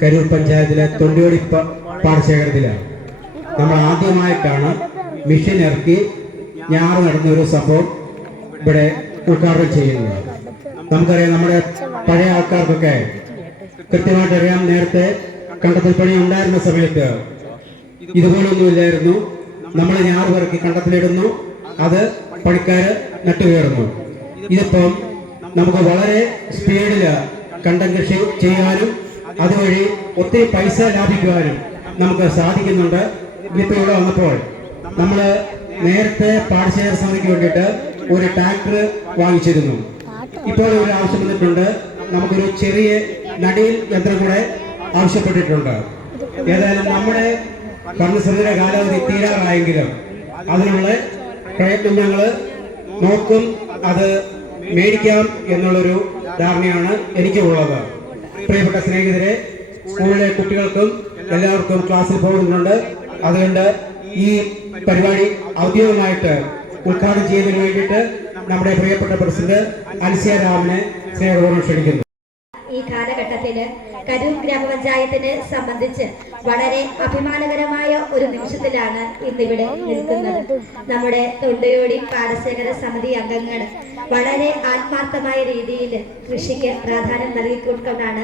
കരൂർ പഞ്ചായത്തിലെ തൊണ്ടിയോടി പാടശേഖരത്തിലാണ് നമ്മൾ ആദ്യമായിട്ടാണ് മിഷൻ ഇറക്കി ഞാറ് നടന്ന ഒരു സംഭവം ഇവിടെ ഉദ്ഘാടനം ചെയ്യുന്നത്. നമുക്കറിയാം, നമ്മുടെ പഴയ ആൾക്കാർക്കൊക്കെ കൃത്യമായിട്ട് അറിയാം, നേരത്തെ കണ്ടത്തിൽ പണി ഉണ്ടായിരുന്ന സമയത്ത് ഇതുപോലൊന്നുമില്ലായിരുന്നു. നമ്മൾ ഞാറ് ഇറക്കി കണ്ടത്തിലിടുന്നു, അത് പണിക്കാര് നട്ടുകയറുന്നു. ഇതിപ്പം നമുക്ക് വളരെ സ്പീഡില് കണ്ടം കൃഷി ചെയ്യാനും അതുവഴി ഒത്തിരി പൈസ ലാഭിക്കുവാനും നമുക്ക് സാധിക്കുന്നുണ്ട്. ഇതിപ്പോൾ ഇവിടെ വന്നപ്പോൾ നമ്മൾ നേരത്തെ പാടശേഖര സമിതിക്ക് വേണ്ടിയിട്ട് ഒരു ട്രാക്ടർ വാങ്ങിച്ചിരുന്നു. ഇപ്പോൾ ഒരു ആവശ്യം വന്നിട്ടുണ്ട്, നമുക്കൊരു ചെറിയ നടിയിൽ യന്ത്രം കൂടെ ആവശ്യപ്പെട്ടിട്ടുണ്ട്. ഏതായാലും നമ്മുടെ ഭരണസമിതിയുടെ കാലാവധി തീരാറായെങ്കിലും അതിനുള്ള പ്രയത്നം ഞങ്ങൾ നോക്കും. അത് മേടിക്കാം എന്നുള്ളൊരു ധാരണയാണ് എനിക്കുള്ളത്. പ്രിയപ്പെട്ട സ്നേഹിതരെ, സ്കൂളിലെ കുട്ടികൾക്കും എല്ലാവർക്കും ക്ലാസ്സിൽ പോകുന്നുണ്ട്. അതുകൊണ്ട് ഈ പരിപാടി ഔദ്യോഗികമായിട്ട് ഉദ്ഘാടനം ചെയ്യുന്നതിന് വേണ്ടിയിട്ട് നമ്മുടെ പ്രിയപ്പെട്ട പ്രസിഡന്റ് അൻസിയ രാമനെ സ്നേഹപൂർവ്വം ക്ഷണിക്കുന്നു. ഈ കാലഘട്ടത്തിൽ കരൂർ ഗ്രാമപഞ്ചായത്തിനെ സംബന്ധിച്ച് വളരെ അഭിമാനകരമായ ഒരു നിമിഷത്തിലാണ് ഇന്നിവിടെ നിൽക്കുന്നത്. നമ്മുടെ തൊണ്ടിയോടി പാടശേഖര സമിതി അംഗങ്ങൾ വളരെ ആത്മാർത്ഥമായ രീതിയിൽ കൃഷിക്ക് പ്രാധാന്യം നൽകിക്കൊണ്ടാണ്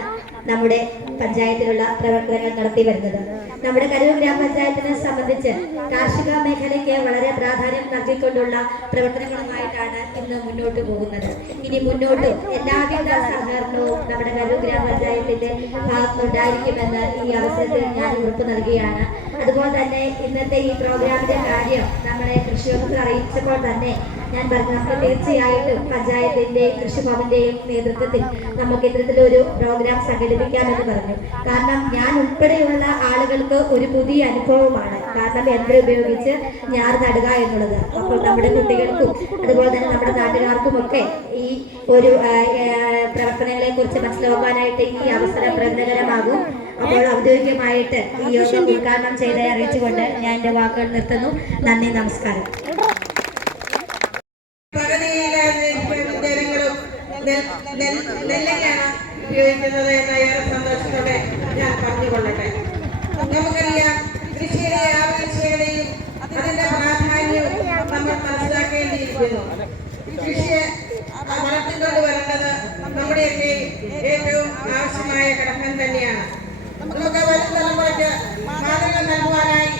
നമ്മുടെ പഞ്ചായത്തിലുള്ള പ്രവർത്തനങ്ങൾ നടത്തി വരുന്നത്. നമ്മുടെ കരൂർ ഗ്രാമപഞ്ചായത്തിനെ സംബന്ധിച്ച് കാർഷിക മേഖലയ്ക്ക് വളരെ പ്രാധാന്യം നൽകിക്കൊണ്ടുള്ള പ്രവർത്തനങ്ങളുമായിട്ടാണ് ഇന്ന് മുന്നോട്ട് പോകുന്നത്. ഇനി മുന്നോട്ട് എല്ലാവിധ സഹകരണവും നമ്മുടെ കരൂർ ഗ്രാമപഞ്ചായത്തിന്റെ ഭാഗത്തുണ്ടായിരിക്കുമെന്ന് ഈ അവസരത്തിൽ ഞാൻ ഉറപ്പ് നൽകുകയാണ്. അതുപോലെ തന്നെ ഇന്നത്തെ ഈ പ്രോഗ്രാമിന്റെ കാര്യം നമ്മളെ കൃഷി ഓഫീസർ അറിയിച്ചപ്പോൾ തന്നെ ഞാൻ പറഞ്ഞു, നമുക്ക് തീർച്ചയായിട്ടും പഞ്ചായത്തിന്റെയും കൃഷിഭവന്റെയും നേതൃത്വത്തിൽ നമുക്ക് ഇത്തരത്തിലൊരു പ്രോഗ്രാം സംഘടിപ്പിക്കാമെന്ന് പറഞ്ഞു. കാരണം ഞാൻ ഉൾപ്പെടെയുള്ള ആളുകൾക്ക് ഒരു പുതിയ അനുഭവമാണ്. കാരണം യന്ത്രം ഉപയോഗിച്ച് ഞാറ് നടുക എന്നുള്ളത്. അപ്പോൾ നമ്മുടെ കുട്ടികൾക്കും അതുപോലെ തന്നെ നമ്മുടെ നാട്ടുകാർക്കുമൊക്കെ ഈ ഒരു പ്രവർത്തനങ്ങളെ കുറിച്ച് മനസ്സിലാക്കാനായിട്ട് ഈ അവസരം പ്രയോജനകരമാകും. അപ്പോൾ ഔദ്യോഗികമായിട്ട് ഈ യോഗം ഉദ്ഘാടനം ചെയ്ത് അറിയിച്ചുകൊണ്ട് ഞാൻ എൻ്റെ വാക്കുകൾ നിർത്തുന്നു. നന്ദി, നമസ്കാരം. നെല്ലിനാണ് ഉപയോഗിക്കുന്നത് എന്ന ഏറെ സന്തോഷത്തോടെ ഞാൻ പറഞ്ഞുകൊള്ളട്ടെ. നമുക്കറിയാം, കൃഷിയുടെ ആവശ്യകതയും അതിന്റെ പ്രാധാന്യവും നമ്മൾ മനസ്സിലാക്കേണ്ടിയിരിക്കുന്നു. കൃഷിയെ വളർത്തിക്കൊണ്ട് വരേണ്ടത് നമ്മുടെയൊക്കെ ഏറ്റവും ആവശ്യമായ ഘടകം തന്നെയാണ്. നമുക്ക് വരും തലമുറയ്ക്ക് മാതൃക നൽകുവാനായി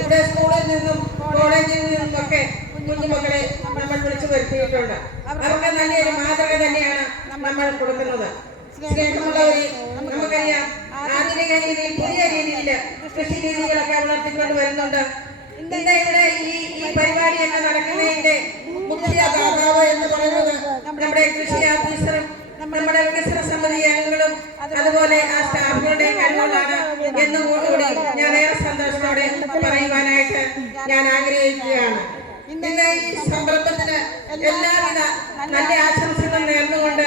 ഇവിടെ സ്കൂളിൽ നിന്നും കോളേജിൽ നിന്നും ഒക്കെ കുഞ്ഞുമക്കളെ നമ്മൾ വിളിച്ചു വരുത്തിയിട്ടുണ്ട്. അവർക്ക് നല്ലൊരു മാതൃക തന്നെയാണ് നമ്മൾ കൊടുക്കുന്നത്. സ്നേഹമുള്ളവരെ, നമുക്കറിയാം ആധുനിക രീതിയിൽ പുതിയ രീതിയിൽ കൃഷി രീതികളൊക്കെ വളർത്തിക്കൊണ്ട് വരുന്നുണ്ട്. ഇന്ന് ഇവിടെ ഈ പരിപാടിയൊക്കെ നടക്കുന്നതിന്റെ മുഖ്യ ദാതാവ് എന്ന് പറയുന്നത് നമ്മുടെ കൃഷി ഓഫീസറും നമ്മുടെ വികസന സമിതി അംഗങ്ങളും അതുപോലെ ആ സ്റ്റാഫുകളുടെ കഴിവുകളാണ് എന്നുകൂടി ഞാൻ ഏറെ സന്തോഷത്തോടെ പറയുവാനായിട്ട് ഞാൻ ആഗ്രഹിക്കുകയാണ്. ഇന്ന് ഈ സംരംഭത്തിന് എല്ലാവിധ നല്ല ആശംസകൾ നേർന്നുകൊണ്ട്